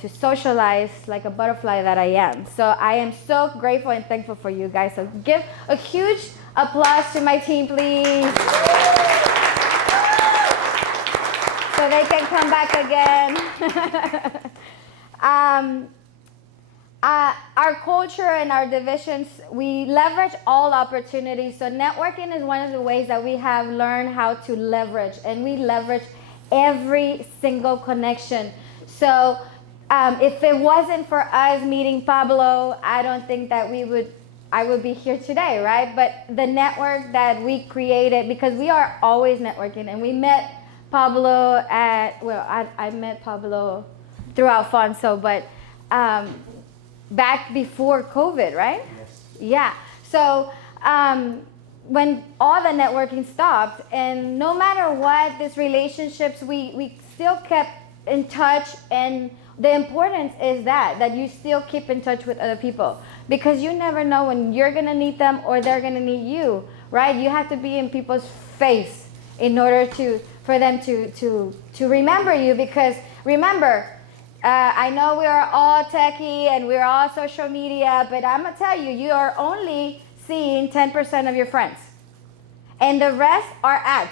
to socialize like a butterfly that I am. So I am so grateful and thankful for you guys. So give a huge applause to my team, please. So they can come back again. Our culture and our divisions, we leverage all opportunities. So networking is one of the ways that we have learned how to leverage, and we leverage every single connection. So if it wasn't for us meeting Pablo, I don't think that I would be here today, right? But the network that we created, because we are always networking, and we met Pablo I met Pablo through Alfonso, but back before COVID, right? Yes. Yeah. So when all the networking stopped, and no matter what, these relationships, we still kept in touch. And the importance is that you still keep in touch with other people, because you never know when you're going to need them or they're going to need you, right? You have to be in people's face in order for them to remember you. Because remember, I know we are all techie and we're all social media, but I'm going to tell you, you are only seeing 10% of your friends. And the rest are ads.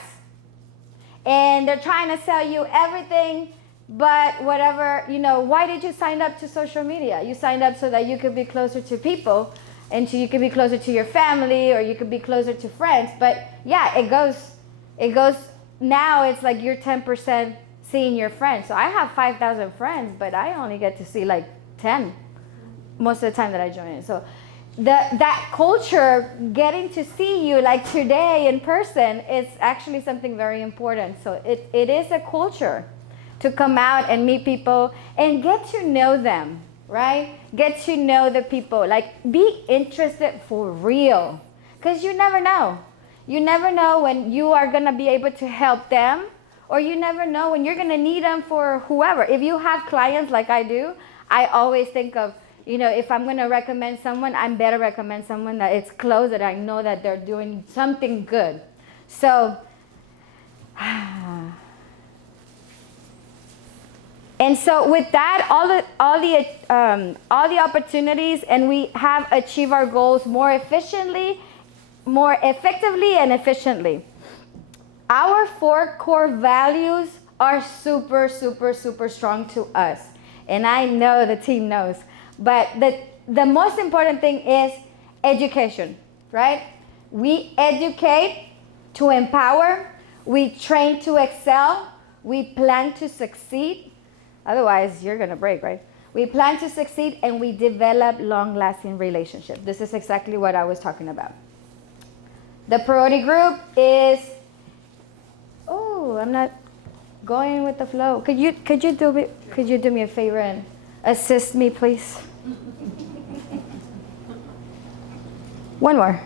And they're trying to sell you everything but whatever, why did you sign up to social media? You signed up so that you could be closer to people, and so you could be closer to your family, or you could be closer to friends. But yeah, it goes, now it's like you're 10% seeing your friends. So I have 5,000 friends, but I only get to see like 10 most of the time that I join in. So that culture, getting to see you like today in person, is actually something very important. So it is a culture to come out and meet people and get to know them, right? Get to know the people, like be interested for real, because you never know. You never know when you are gonna be able to help them, or you never know when you're gonna need them for whoever. If you have clients like I do, I always think of, if I'm gonna recommend someone, I'm better recommend someone that it's close, that I know that they're doing something good. So, and so with that, all the opportunities, and we have achieved our goals more effectively and efficiently. Our 4 core values are super, super, super strong to us. And I know the team knows. But the most important thing is education, right? We educate to empower. We train to excel. We plan to succeed. Otherwise, you're going to break, right? We plan to succeed, and we develop long-lasting relationships. This is exactly what I was talking about. The Parodi group is... Oh, I'm not going with the flow. Could you do me a favor and assist me, please? One more.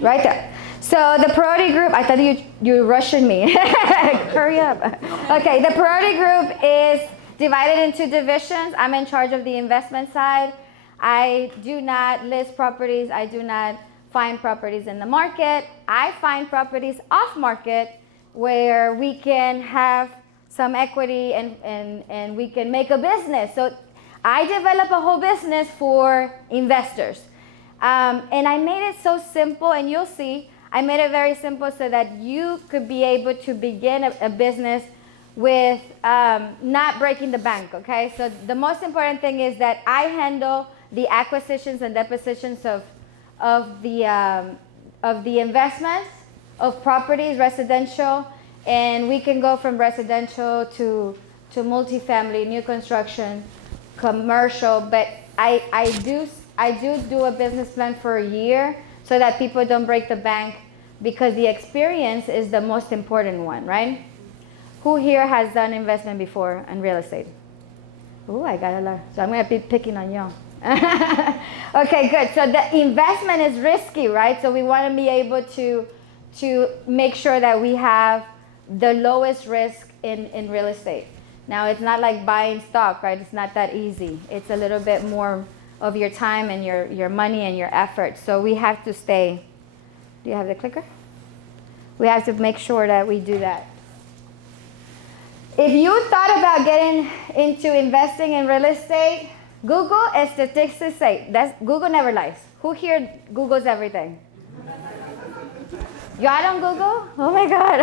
Right there. So the Parodi group, I thought you rushing me. Hurry up. Okay, the Parodi group is divided into divisions. I'm in charge of the investment side. I do not list properties. I do not find properties in the market. I find properties off market where we can have some equity and we can make a business. So I develop a whole business for investors. And I made it so simple, and you'll see, I made it very simple so that you could be able to begin a business with not breaking the bank, okay? So the most important thing is that I handle the acquisitions and depositions of the investments, of properties, residential, and we can go from residential to multifamily, new construction, commercial, but I do a business plan for a year so that people don't break the bank, because the experience is the most important one, right? Who here has done investment before in real estate? Oh, I got a lot. So I'm going to be picking on you. Okay, good. So the investment is risky, right? So we want to be able to make sure that we have the lowest risk in real estate. Now, it's not like buying stock, right? It's not that easy. It's a little bit more of your time and your money and your effort. So we have to stay. Do you have the clicker? We have to make sure that we do that. If you thought about getting into investing in real estate, Google and statistics say Google never lies. Who here Googles everything? Y'all don't Google? Oh my God!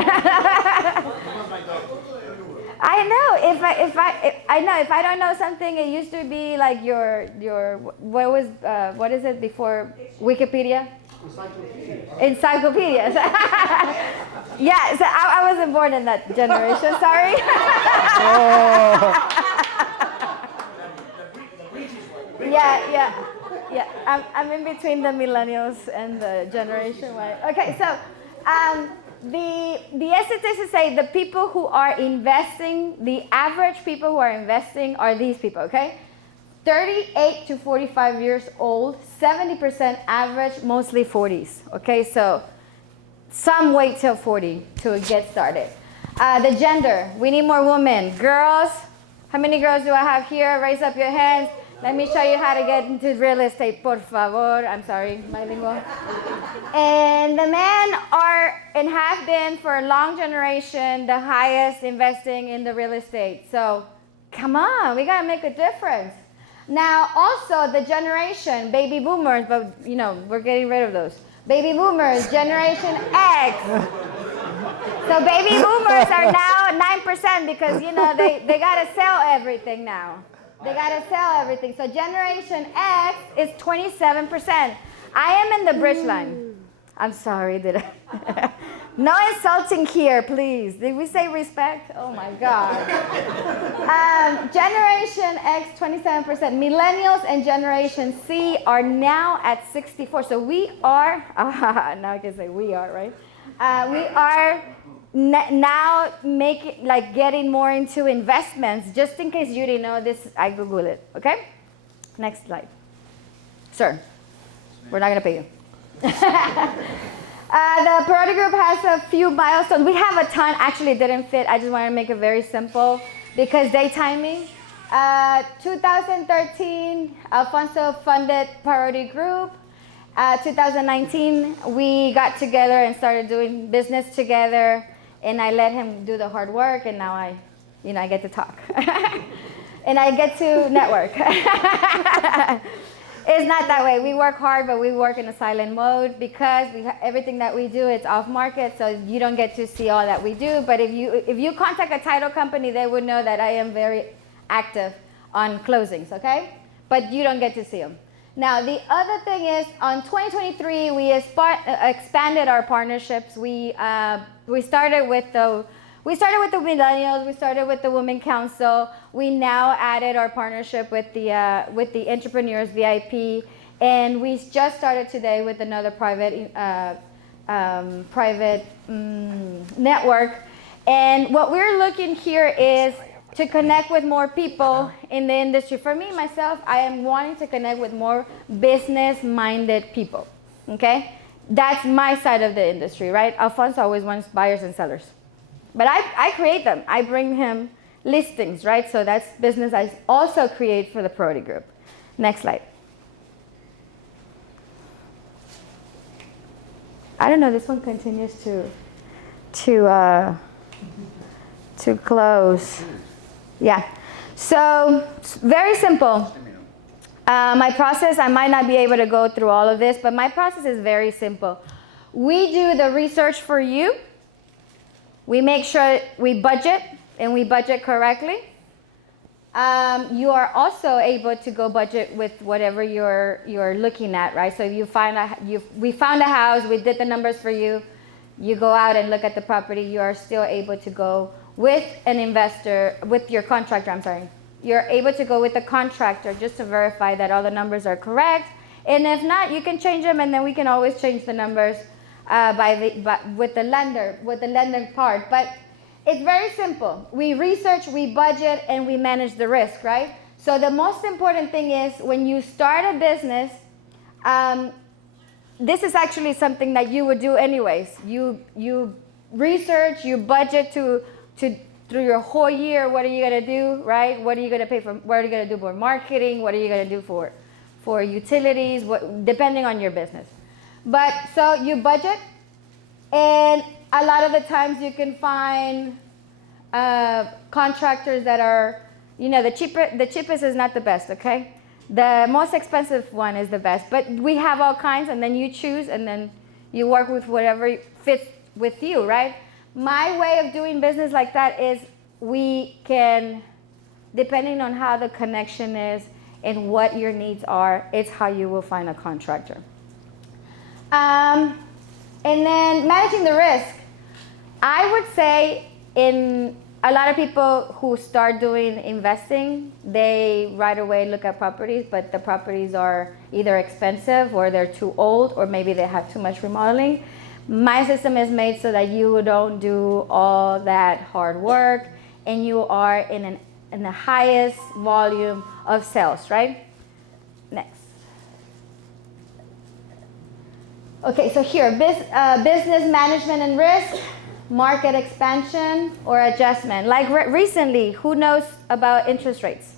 I know. If I don't know something, it used to be like your what is it before Wikipedia? Encyclopedias. Yeah, so I wasn't born in that generation. Sorry. Yeah. I'm in between the millennials and the Generation Y. Okay, so the statistics say the people who are investing, the average people who are investing are these people. Okay, 38 to 45 years old, 70% average, mostly 40s. Okay, so some wait till 40 to get started. The gender, we need more women. Girls, how many girls do I have here? Raise up your hands. Let me show you how to get into real estate, por favor. I'm sorry, my lingo. And the men are and have been for a long generation the highest investing in the real estate. So come on, we gotta make a difference. Now, also the generation, baby boomers, but we're getting rid of those. Baby boomers, Generation X. So baby boomers are now 9% because, they got to sell everything now. They got to sell everything. So Generation X is 27%. I am in the bridge line. I'm sorry, did I? No insulting here, please. Did we say respect? Oh my God. Generation X, 27%. Millennials and Generation C are now at 64. So we are, now I can say we are, right? We are now getting more into investments. Just in case you didn't know this, I Google it, okay? Next slide. Sir, we're not gonna pay you. The Parodi Group has a few milestones. We have a ton. Actually, it didn't fit. I just wanted to make it very simple because day timing. 2013, Alfonso funded Parodi Group. 2019, we got together and started doing business together, and I let him do the hard work, and now I get to talk. And I get to network. It's not that way. We work hard, but we work in a silent mode because everything that we do is off market, so you don't get to see all that we do. But if you contact a title company, they would know that I am very active on closings, okay? But you don't get to see them. Now, the other thing is, on 2023, we expanded our partnerships. We started with the millennials. We started with the Women Council. We now added our partnership with the Entrepreneurs VIP, and we just started today with another private network. And what we're looking here is to connect with more people in the industry. For me, myself, I am wanting to connect with more business-minded people, okay? That's my side of the industry, right? Alfonso always wants buyers and sellers. But I create them. I bring him listings, right? So that's business I also create for the Parodi Group. Next slide. I don't know, this one continues to close. Yeah. So very simple. My process, I might not be able to go through all of this, but my process is very simple. We do the research for you. We make sure we budget, and we budget correctly. You are also able to go budget with whatever you're looking at, right? So if we found a house, we did the numbers for you. You go out and look at the property. You are still able to go with an investor, with your contractor. I'm sorry. You're able to go with the contractor just to verify that all the numbers are correct. And if not, you can change them, and then we can always change the numbers with the lender part. But it's very simple. We research, we budget, and we manage the risk, right? So the most important thing is when you start a business, this is actually something that you would do anyways. You research, you budget through your whole year. What are you gonna do, right? What are you gonna pay for? What are you gonna do for marketing? What are you gonna do for utilities? Depending on your business. But so you budget, and a lot of the times you can find contractors that are, the cheapest is not the best, okay? The most expensive one is the best, but we have all kinds, and then you choose, and then you work with whatever fits with you, right? My way of doing business like that is we can, depending on how the connection is and what your needs are, it's how you will find a contractor. And then managing the risk. I would say in a lot of people who start doing investing, they right away look at properties, but the properties are either expensive or they're too old, or maybe they have too much remodeling. My system is made so that you don't do all that hard work and you are in the highest volume of sales, right? Next. Okay, so here, business management and risk, market expansion or adjustment. Like recently, who knows about interest rates?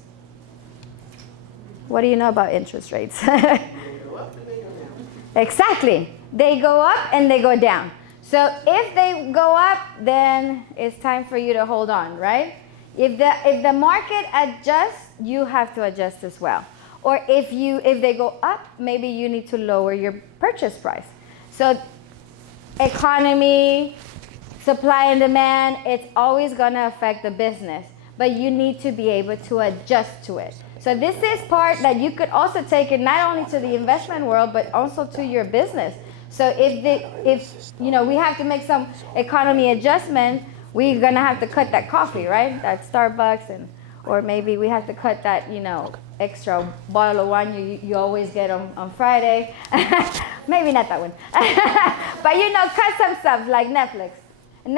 What do you know about interest rates? Exactly. They go up and they go down. So if they go up, then it's time for you to hold on, right? If the market adjusts, you have to adjust as well. Or if they go up, maybe you need to lower your purchase price. So economy, supply and demand, it's always gonna affect the business, but you need to be able to adjust to it. So this is part that you could also take it not only to the investment world, but also to your business. So if we have to make some economy adjustment, we're gonna have to cut that coffee, right? That Starbucks, or maybe we have to cut that, extra bottle of wine you always get on Friday. Maybe not that one. But cut some stuff like Netflix, and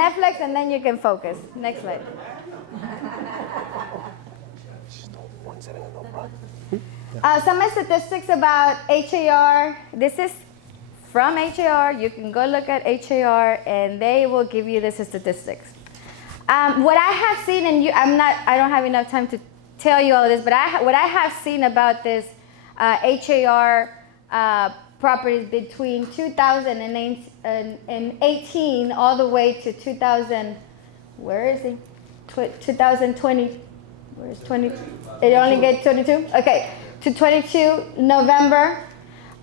then you can focus. Next slide. Some statistics about HAR. This is from HAR. You can go look at HAR, and they will give you the statistics. What I have seen, and I don't have enough time to tell you all this, but what I have seen about this HAR properties between 2018 all the way to 2000. Where is it? 2020. Where's 20? It only gets 22. Okay, to 22 November.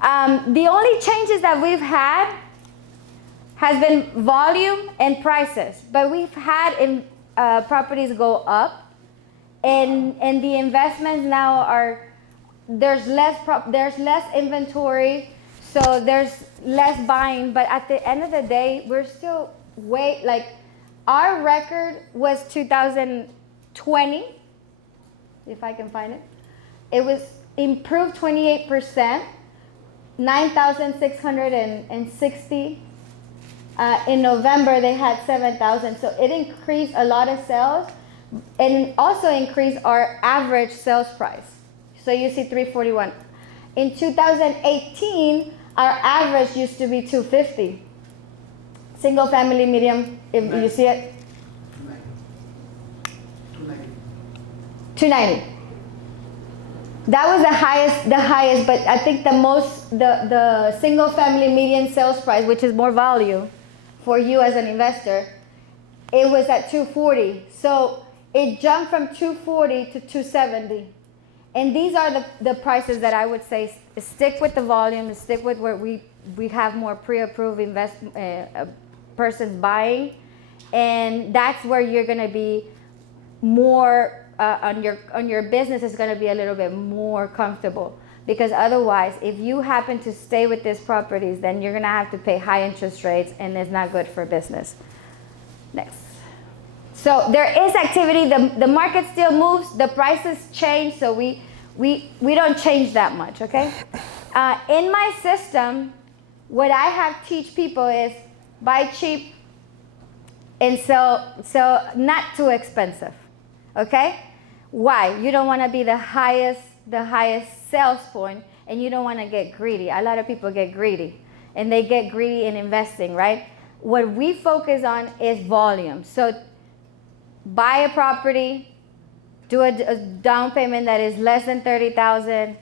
The only changes that we've had has been volume and prices, but we've had properties go up, and the investments now there's less inventory, so there's less buying. But at the end of the day, we're still our record was 2020, if I can find it. It was improved 28%, 9,660. In November, they had 7,000. So it increased a lot of sales, and also increased our average sales price. So you see 341. In 2018, our average used to be 250. Single family medium, if you see it. 290. That was the highest, but I think the single family median sales price, which is more value for you as an investor, it was at 240. So it jumped from 240 to 270. And these are the prices that I would say stick with the volume, stick with where we have more pre-approved persons buying, and that's where you're going to be more on your business is going to be a little bit more comfortable, because otherwise, if you happen to stay with these properties, then you're going to have to pay high interest rates, and it's not good for business. Next. So there is activity. The market still moves. The prices change, so we don't change that much. Okay. In my system, what I have teach people is buy cheap and sell not too expensive. Okay? Why? You don't want to be the highest sales point, and you don't want to get greedy. A lot of people get greedy, and they get greedy in investing, right? What we focus on is volume. So buy a property, do a down payment that is less than $30,000.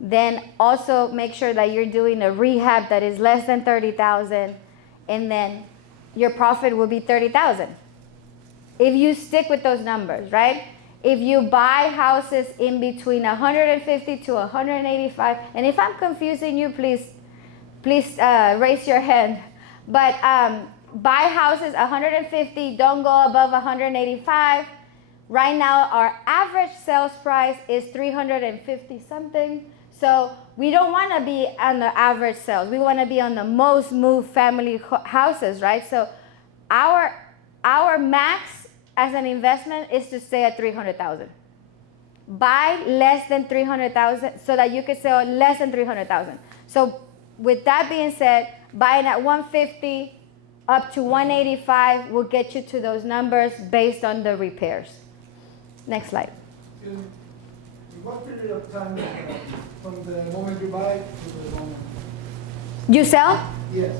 Then also make sure that you're doing a rehab that is less than $30,000, and then your profit will be $30,000. if you stick with those numbers, right? If you buy houses in between 150 to 185, and if I'm confusing you, please raise your hand. But buy houses 150, don't go above 185. Right now, our average sales price is 350 something. So we don't want to be on the average sales. We want to be on the most moved family houses, right? So our max as an investment is to stay at 300,000. Buy less than 300,000 so that you can sell less than 300,000. So with that being said, buying at 150 up to 185 will get you to those numbers based on the repairs. Next slide. In what period of time from the moment you buy to the moment you sell? Yes.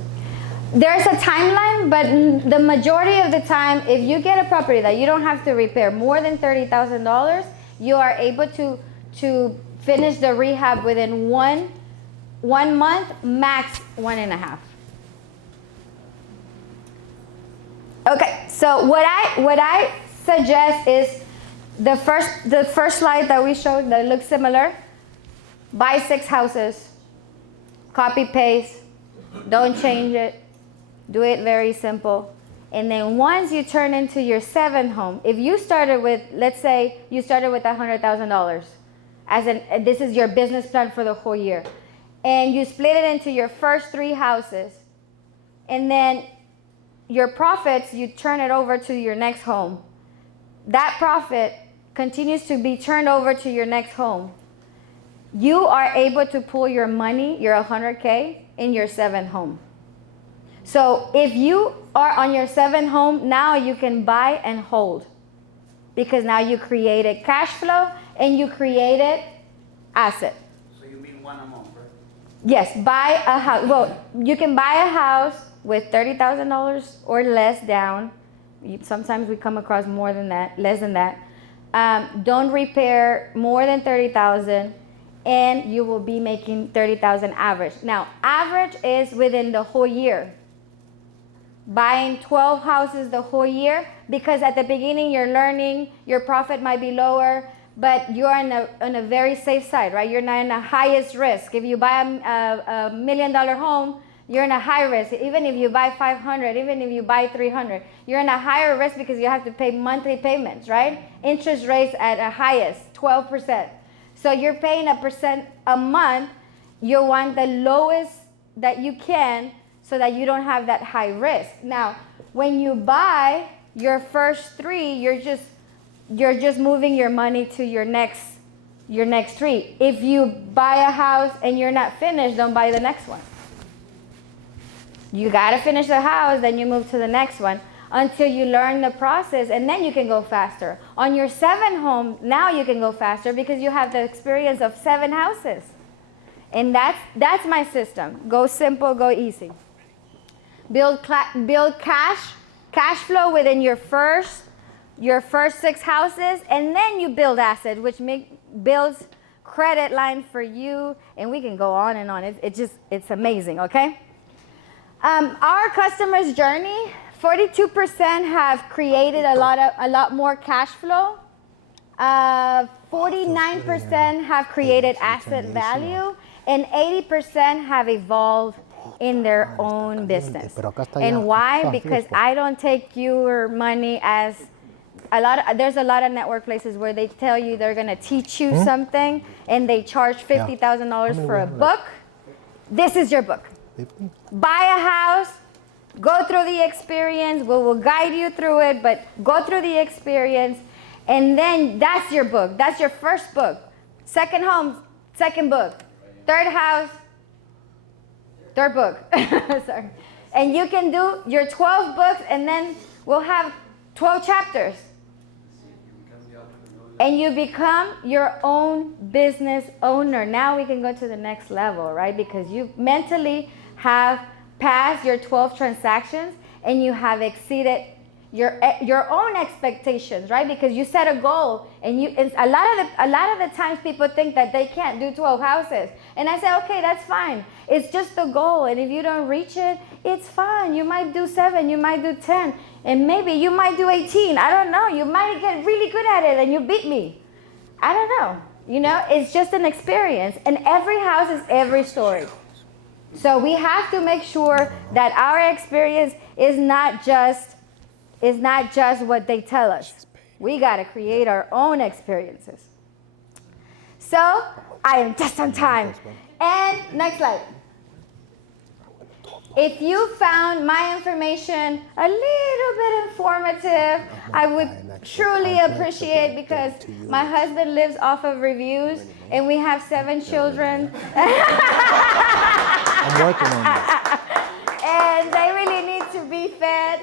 There's a timeline, but the majority of the time, if you get a property that you don't have to repair more than $30,000, you are able to finish the rehab within one month, max 1.5. Okay, so what I suggest is the first slide that we showed that looks similar. Buy 6 houses, copy paste, don't change it, do it very simple. And then once you turn into your 7th home, if you started with, let's say you started with $100,000 this is your business plan for the whole year, and you split it into your first 3 houses, and then your profits, you turn it over to your next home. That profit continues to be turned over to your next home. You are able to pull your money, your 100K, in your 7th home. So if you are on your 7th home, now you can buy and hold, because now you created cash flow and you created asset. So you mean one a month, right? Yes, buy a house. Well, you can buy a house with $30,000 or less down. Sometimes we come across more than that, less than that. Don't repair more than $30,000, and you will be making $30,000 average. Now, average is within the whole year. Buying 12 houses the whole year, because at the beginning you're learning, your profit might be lower, but you're on a very safe side, right? You're not in the highest risk. If you buy a $1 million home, you're in a high risk. Even if you buy 500, even if you buy 300, you're in a higher risk because you have to pay monthly payments, right? Interest rates at a highest, 12%. So you're paying 1% a month. You want the lowest that you can so that you don't have that high risk. Now, when you buy your first 3, you're just moving your money to your next 3. If you buy a house and you're not finished, don't buy the next one. You gotta finish the house, then you move to the next one until you learn the process, and then you can go faster. On your 7th home, now you can go faster because you have the experience of 7 houses. And that's my system. Go simple, go easy. Build cash flow within your first 6 houses, and then you build asset, which builds credit line for you, and we can go on and on. It's amazing, okay? Our customers' journey, 42% have created a lot more cash flow. 49% have created asset value, and 80% have evolved in their own business. And why? Because I don't take your money as there's a lot of network places where they tell you they're gonna teach you something, and they charge $50,000 for a book. This is your book. Buy a house, go through the experience. We will guide you through it, but go through the experience, and then that's your book. That's your first book. 2nd home, 2nd book. 3rd house, 3rd book. Sorry. And you can do your 12 books, and then we'll have 12 chapters. And you become your own business owner. Now we can go to the next level, right? Because you mentally have passed your 12 transactions, and you have exceeded your own expectations, right? Because you set a goal, and a lot of the times people think that they can't do 12 houses, and I say, okay, that's fine. It's just the goal, and if you don't reach it, it's fine. You might do 7, you might do 10, and maybe you might do 18. I don't know. You might get really good at it, and you beat me. I don't know. You know, it's just an experience, and every house is every story. So we have to make sure that our experience is not just what they tell us. We got to create our own experiences. So I am just on time. And next slide. If you found my information a little bit informative, I would truly appreciate, because my husband lives off of reviews, and we have 7 children. I'm working on this. And they really need to be fed.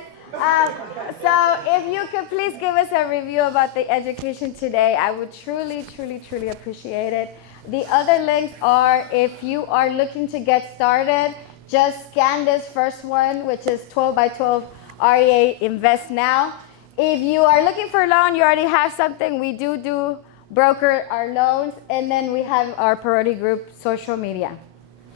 So if you could please give us a review about the education today, I would truly, truly, truly appreciate it. The other links are, if you are looking to get started, just scan this first one, which is 12 by 12 REA Invest Now. If you are looking for a loan, you already have something, we do broker our loans, and then we have our Parodi Group social media.